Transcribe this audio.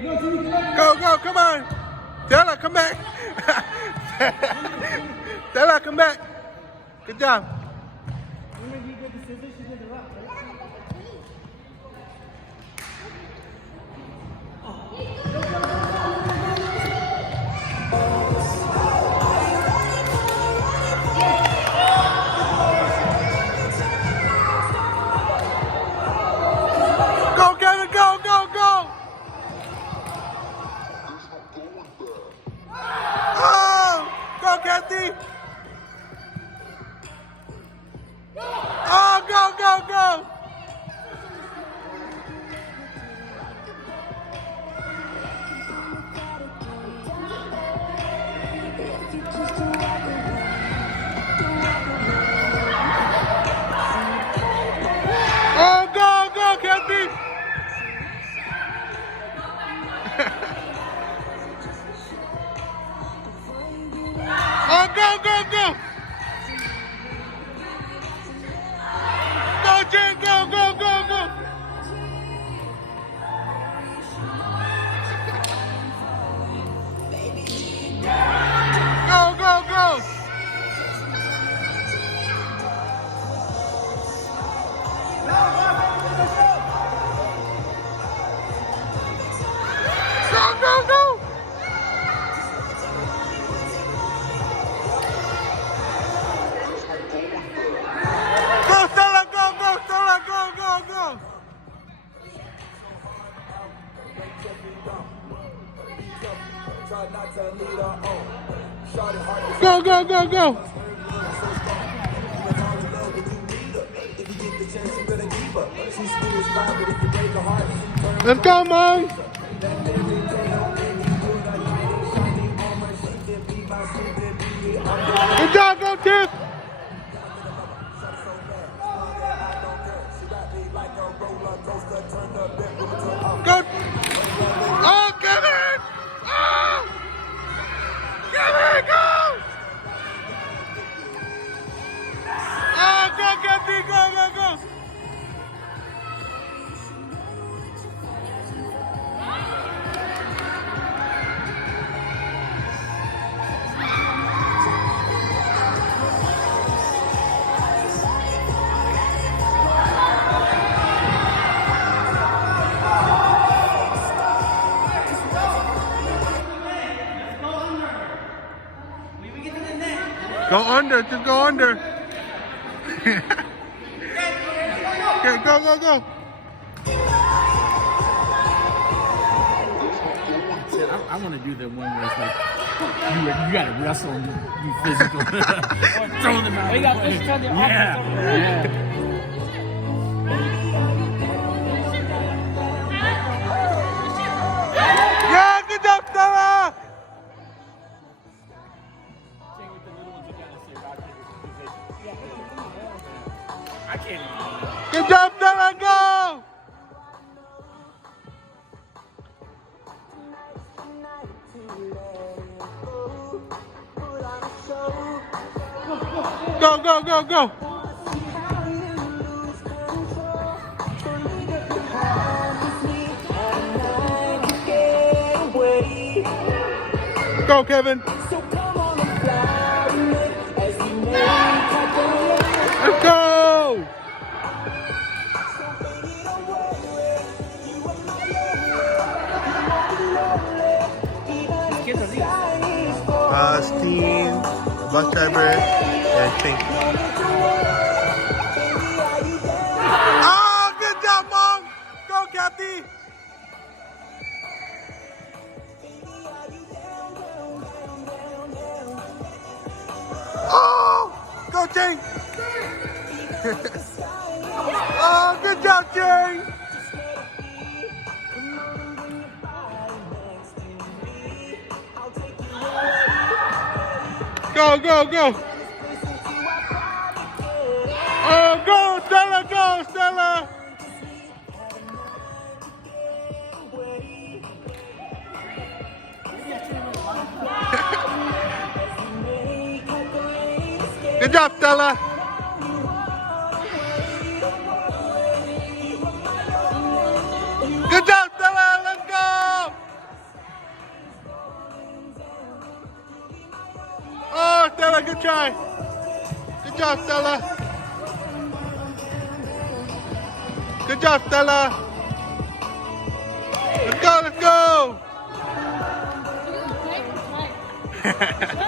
Go, go, come on. Stella, come back. Stella, come back. Good job. Go, Kevin, go, go, go. Oh, go, Kathy. Oh, go, go, go. Oh, go, go, Kathy. Oh, go, go, go. Go, Jay, go, go, go, go. Go, go, go. Go, go, go. Go, Stella, go, go, Stella, go, go, go. Go, go, go, go. Let's go, Mom. Good job, go, Tiff. Go. Oh, Kevin. Oh. Kevin, go. Oh, go, Kathy, go, go, go. Go under, just go under. Okay, go, go, go. I want to do the one where it's like you got to wrestle and be physical. Throw them out. Yeah. Yeah, good job, Stella. I can't. Good job, Stella, go. Go, go, go, go. Go, Kevin. Let's go. Steen, bus driver, and Pink. Oh, good job, Mom. Go, Kathy. Oh, go, Jay. Oh, good job, Jay. Go, go, go. Oh, go, Stella, go, Stella. Good job, Stella. Good job, Stella. Let's go. Stella, good try. Good job, Stella. Good job, Stella. Let's go, let's go.